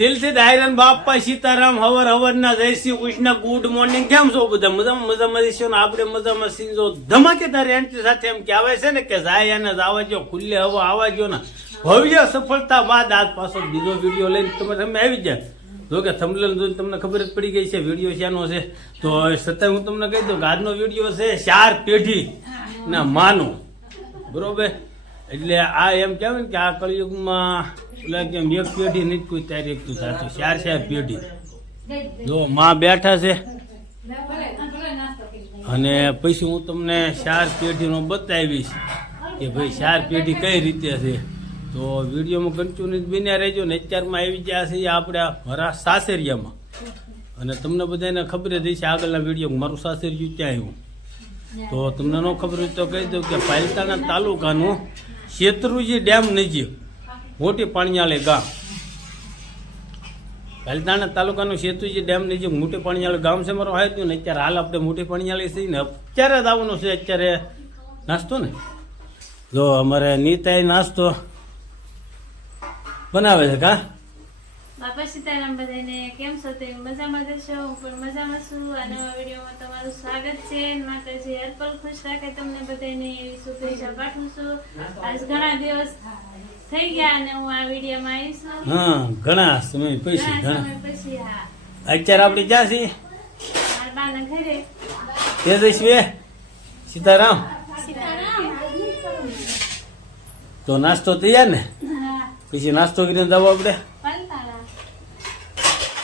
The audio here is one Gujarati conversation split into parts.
દિલથી દાયરન બાપા સીતારામ હવર ના જય શ્રી કૃષ્ણ ગુડ મોર્નિંગ. કેમ છો બધા? મજામાં છો ને? આપણે મજામાં સીજો ધમાકેદાર એન્ટ્રી સાથે એમ કહેવાય છે ને કે જાય અને આવા જો ખુલ્લે હવા આવા જો ને ભવ્ય સફળતા બાદ આજ પાછો બીજો વિડીયો લઈને તમે આવી જાય. જો કે થંબનેલ જોઈને તમને ખબર જ પડી ગઈ છે વિડીયો શાનો છે. તો છતાં હું તમને કહી દઉં કે આજનો વિડીયો છે 4 પેઢી ના માનો, બરોબર. એટલે આ એમ કહેવાય ને કે આ કળિયુગમાં કેમ એક પેઢી નથી કોઈ તારીખ તું થતું, 4 પેઢી. જો માં બેઠા છે અને પછી હું તમને 4 પેઢીનો બતાવીશ કે ભાઈ 4 પેઢી કઈ રીતે છે. તો વિડીયોમાં કન્ટિન્યુ બન્યા રહેજો ને. અત્યારમાં આવી ગયા છે આપણે મારા સાસરિયામાં, અને તમને બધાને ખબર જ છે આગળના વિડીયો મારું સાસરિયું ત્યાં આવ્યું. તો તમને ન ખબર હોય તો કહી દઉં કે પાલિતાણા તાલુકાનું શેત્રુજી ડેમ નજીક મોટી પાણીયાળી ગામ. પાલિતાણા તાલુકાનું શેત્રુજી ડેમ નજીક મોટી પાણીયાળી ગામ છે મારો હાથ ને. અત્યારે હાલ આપણે મોટી પાણીયાળી છે ને અત્યારે જ આવવાનું છે. અત્યારે નાસ્તો ને જો અમારે નીતાએ નાસ્તો બનાવે છે. કા બાપા સીતારામ બધાને કેમ છો? તે મજામાં જશો? હું પણ મજામાં છું. આ નવા વિડીયોમાં તમારું સ્વાગત છે. માતાજી હરપલ ખુશ રાખે તમને બધાને એવી શુભેચ્છા પાઠવું છું. આજ ઘણા દિવસ થઈ ગયા અને હું આ વિડીયોમાં આવી છું. હા, ઘણા સમય પછી. હા, અત્યારે આપણે ક્યાં છીએ? મારા બાના ઘરે. તેજસ્વી સીતારામ. તો નાસ્તો તૈયાર ને? પછી નાસ્તો કરીને જવો આપણે.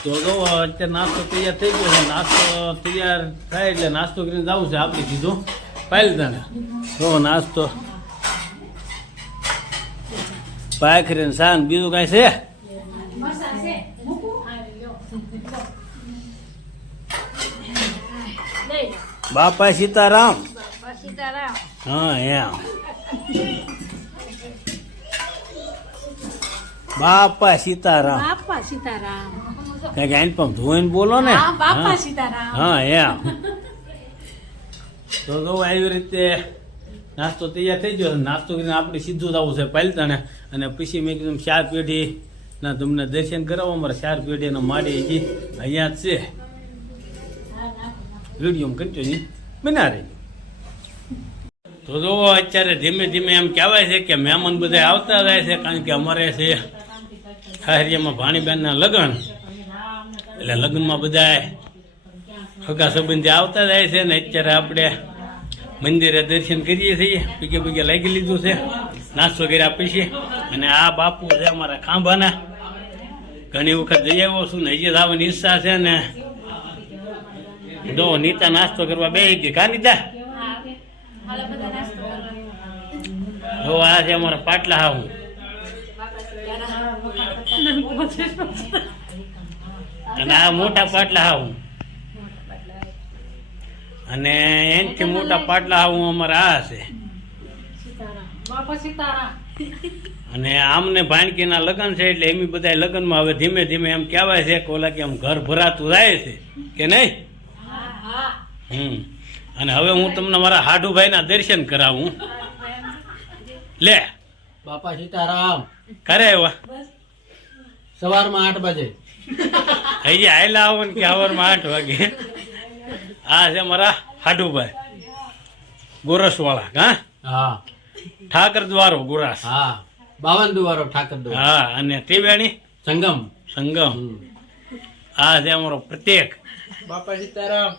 તો જો અત્યારે નાસ્તો તૈયાર થઈ ગયો છે. નાસ્તો તૈયાર થાય એટલે નાસ્તો કરીને જવું છે આપણે કીધું પાલિતાણા. જો નાસ્તો ભાખરી ને શાક, બીજું કઈ છે? બાપા સીતારામ. હા એમ બાપા સીતારામ. બાપા સીતારામ. કઈક હેન્ડપંપ ધોઈને બોલો ને. બાપા સીતારામ. હા એમ. તો જો આવી રીતે નાસ્તો તૈયાર થઈ ગયો. નાસ્તો કરીને આપણે સીધું જવું છે પાલિતાણા. અને પછી મેં કીધું 4 પેઢી ના તમને દર્શન કરાવો. અમારે 4 પેઢીના માડી હજી અહીંયા જ છે. વિડીયો કન્ટિન્યુ બના રહી. તો જો અત્યારે ધીમે ધીમે એમ કહેવાય છે કે મહેમાન બધા આવતા જાય છે. કારણ કે અમારે છે ખાહરિયામાં ભાણીબેનના લગ્ન, એટલે લગ્નમાં બધા સગા સંબંધી આવતા જાય છે. ને અત્યારે આપણે મંદિરે દર્શન કરીએ છીએ. પીકે લાગી લીધું છે નાસ્તો કર્યા પછી. અને આ બાપુ છે અમારા ખાંભાના. ઘણી વખત જઈ આવ્યો છું ને હજી જવાની ઈચ્છા છે. ને જો નીતા નાસ્તો કરવા બે ગઈ. કા નીતા? જો આ છે અમારા પાટલા હાવું. અને આ મોટા પાટલા હાવું. અને એનથી મોટા પાટલા હાવું અમારા આ છે. અને આમને ભાણકીના લગ્ન છે એટલે એમ બધા લગ્નમાં હવે ધીમે ધીમે એમ કહેવાય છે કે ઓલા કે આમ ઘર ભરાતું જાય છે કે નહીં? અને હવે હું તમને મારા હાડુભાઈ ના દર્શન કરાવું. લે બાપા સીતારામ. કરે એવા સવારમાં 8 વાગે. હજી આયલા આવો ને કે સવારમાં 8 વાગે. આ છે મારા હાડુભાઈ ગોરસ વાળા. હા હા, ઠાકર દ્વારો ગોરાસ. હા 52 દુવારો ઠાકર દુવારો. હા, અને ત્રિવેણી સંગમ. આ છે અમારો પ્રત્યેક. બાપા સીતારામ.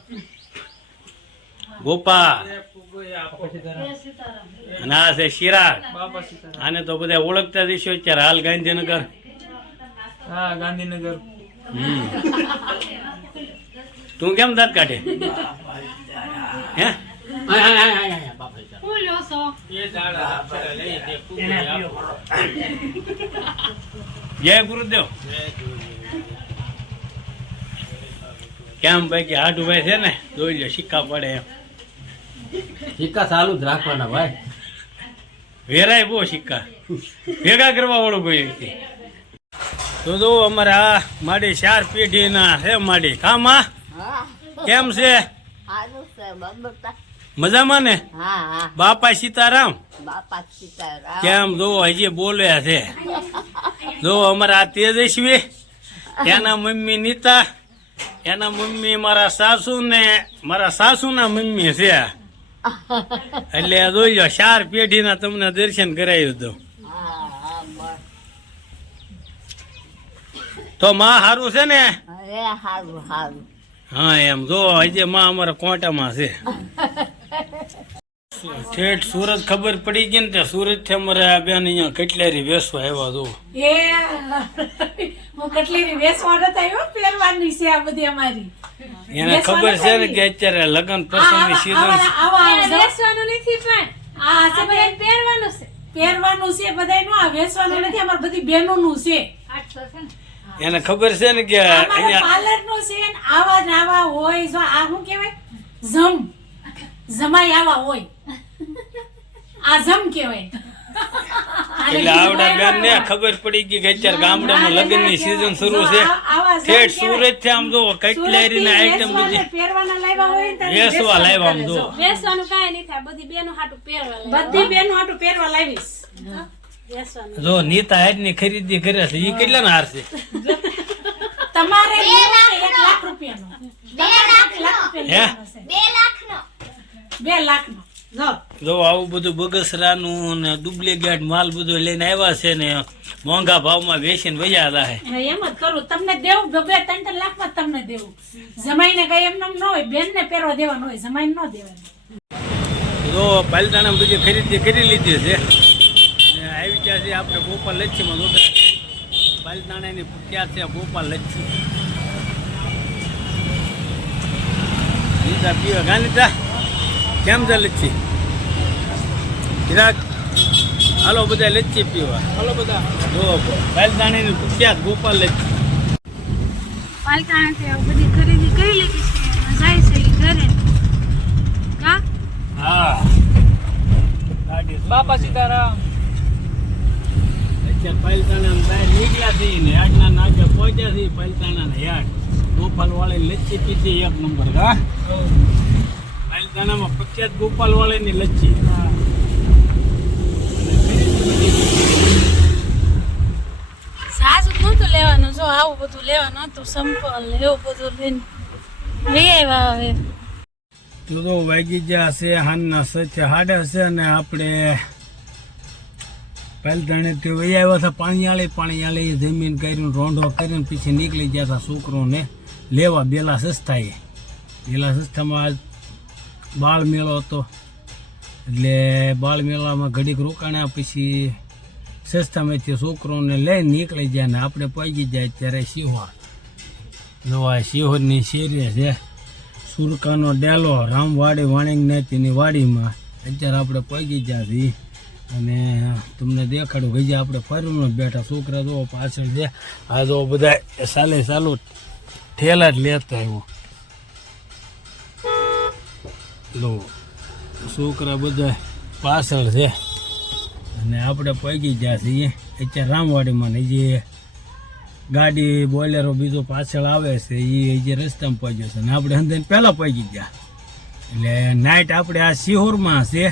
ગોપાલ. અને આ છે શિરાગ. આને તો બધા ઓળખતા દઈશું અત્યારે હાલ ગાંધીનગર. હા, ગાંધીનગર. તું કેમ દાંત કાઢે? હે બાપા સીતારામ. જય ગુરુદેવ. કેમ ભાઈ કે હાડુભાઈ છે ને જોઈ લો સિક્કા પડે એમ. સિક્કા ચાલુ જ રાખવાના ભાઈ. વેરાય બહુ સિક્કા ભેગા કરવા વાળું ભાઈ. તો જો અમારે આ માડી 4 પેઢીના છે માડી. કામાં કેમ છે? મજામાં ને? બાપા સીતારામ. કેમ જો હજી બોલે છે. જો અમારા આ તેજસ્વી એના મમ્મી નીતા, એના મમ્મી મારા સાસુના મમ્મી છે. એટલે જોઈ લો 4 પેઢીના તમને દર્શન કરાવ્યું હતું. તો માં હારું છે ને? હા એમ જો હજી માં અમારા કોટામાં છે. ઠેઠ સુરત ખબર પડી ગઈ ને તે સુરત થી અમારે આ બેન અહીંયા કટલેરી વેસવા આવ્યા જો. હું કટલેરી વેસવા નતા આવ્યો, પહેરવાની છે આ બધી અમારી. એને ખબર છે ને કે અત્યારે લગ્ન પ્રસંગની સીઝન છે. બેસવાનું નથી પણ આ આ બધાને પહેરવાનું છે. પહેરવાનું છે બધાયનું, આ વેસવાનું નથી, અમાર બધી બહેનોનું છે. એને ખબર છે ને કે અમારા અહીંયા પાર્લરનું છે ને આવા ને આવા હોય. જો આ શું કહેવાય, જમાઈ આવા હોય, આ જમ કહેવાય. એટલે આવડા બેન ને ખબર પડી ગઈ કે અત્યારે ગામડામાં લગ્ન ની સીઝન શરૂ છે. ઠેઠ સુરત થી આમ જો કટલેરી ની આઈટમ બધી પહેરવાના લાવ્યા હોય ને વેસવા લાવ્યા આમ જો. બેસવાનું કાંઈ નહીં થાય, બધી બેનો હાટું પહેરવા બધી બહેનો હાટું પહેરવા લાવીશ. બેસવાનું. જો નીતા હાથ ની ખરીદી કરે છે એ કેટલા ના હાર છે? તમારે 1 લાખ રૂપિયાનો, 2 લાખનો. જો આવું બધું બગસરાનું ને ડુપ્લિકેટ માલ બધું લઈને આવ્યા છે ને મોંઘા ભાવમાં વેચીને વયા રહે. એમ જ કરું, તમને દેવું 2-3 લાખમાં તમને દેવું. જમાઈને કઈ એમ ન હોય, બેન ને પહેરવા દેવાનું હોય, જમાઈને ન દેવાનું. જો પાલતાણા બધી ખરીદી કરી લીધી છે ને આવી ગયા છે આપણે ગોપાલ લચ્છીમાં. જો પાલતાણાની પ્રખ્યાત છે ગોપાલ લચ્છી. નીતા પીવા ગાંધીતા કેમ છે લચ્છી? ચિરાગ હાલો બધા લચ્છી પીવા. હાલો બધા. જો પાલતાણાની પ્રખ્યાત ગોપાલ લચ્છી. પાલતાણાથી આ બધી ખરીદી કરી લીધી છે, જાય છે ઈ ઘરે. કા હા ગાડી બાપા સીતારામ. અત્યારે પાલતાણા બહાર નીકળ્યા છીએ ને આજના નાકે પહોંચ્યા છીએ પાલતાણા યાદ. ગોપાલ વાળી લચ્છી પીધી 1 નંબર. હા પાલતાણામાં પ્રખ્યાત ગોપાલ વાળી ની લચ્છી. સાજુ નહોતું લેવાનું, જો આવું બધું લેવાનું હતું, સંપલ એવું બધું લઈને લઈ આવ્યા. હવે તો વાગી ગયા છે હાનના 6:30 છે અને આપણે પાલતાણેથી વહી આવ્યા હતા પાણીયાળી જમીન કરીને રોંઢો કરીને પછી નીકળી ગયા હતા છોકરોને લેવા બેલા સસ્તાએ. બેલા સસ્તામાં બાળ મેળો હતો એટલે બાળ મેળામાં ઘડીક રોકાણા પછી સસ્તામાંથી છોકરોને લઈને નીકળી ગયા ને આપણે પહોંચી જાય અત્યારે શિહોર. નવા શિહોરની શેરી છે સુરકાનો ડેલો રામવાડી વાણિંગનાથની વાડીમાં અત્યારે આપણે પહોંચી ગયા છીએ અને તમને દેખાડું ગઈ આપણે ફરીને બેઠા. છોકરા જો પાછળ છે, આ જો બધા ચાલુ ઠેલા જ લેતા આવ્યો. લો છોકરા બધા પાછળ છે અને આપણે પહોંચી ગયા છીએ અત્યારે રામવાડીમાં. ને જે ગાડી બોલેરો બીજો પાછળ આવે છે એ જે રસ્તામાં પહોંચ્યો છે ને આપણે અંદર પહેલાં પહોંચી ગયા. એટલે નાઇટ આપણે આ શિહોરમાં છે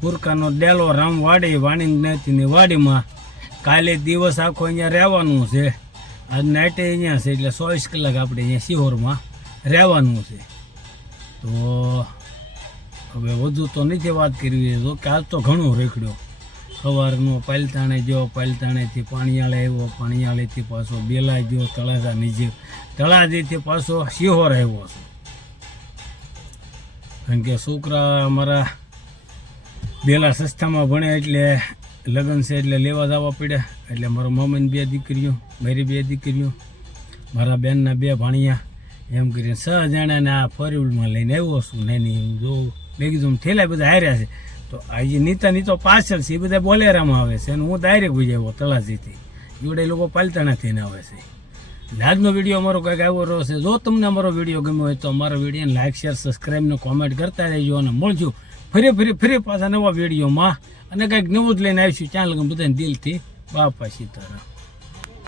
પુરકાનો ડેલો રામવાડી વાણિંગનાથની વાડીમાં. કાલે દિવસ આખો અહીંયા રહેવાનું છે, આજ નાઇટે અહીંયા છે એટલે 24 કલાક આપણે અહીંયા શિહોરમાં રહેવાનું છે. તો હવે વધુ તો નથી વાત કરવી, તો કે આજ તો ઘણું રેખડ્યો. સવારનો પાલતાણે ગયો, પાલતાણેથી પાણીયાળે આવ્યો, પાણીયાળેથી પાછો બેલા ગયો, તળાજા નીચે, તળાજીથી પાછો શિહોર આવ્યો છું. કારણ કે છોકરા અમારા બેલા સસ્તામાં ભણે એટલે લગ્ન છે એટલે લેવા જવા પડ્યા. એટલે મારા મામાની 2 દીકરીઓ, મારી 2 દીકરીઓ, મારા બેનના 2 ભાણિયા, એમ કરીને 6 જણાને આ ફોરવ્હીલમાં લઈને આવ્યો છું. નહીં જો મેં કીધું થેલા બધા હાર્યા છે. તો આજે નીતાની તો પાછળ છે, એ બધા બોલેરામાં આવે છે અને હું ડાયરેક્ટ ભૂઈ આવ્યો તળાજીથી. જોડે લોકો પાલતાણાથી ને આવે છે. આજનો વિડીયો અમારો કંઈક આવ્યો રહ્યો છે. જો તમને અમારો વિડીયો ગમ્યો હોય તો અમારો વિડીયોને લાઇક, શેર, સબસ્ક્રાઈબ ને કોમેન્ટ કરતા રહેજો અને મળજો ફરી પાછા નવા વિડીયોમાં અને કંઈક નવું જ લઈને આવીશું. ચાલ બધાને દિલથી બાપા સીતારામ.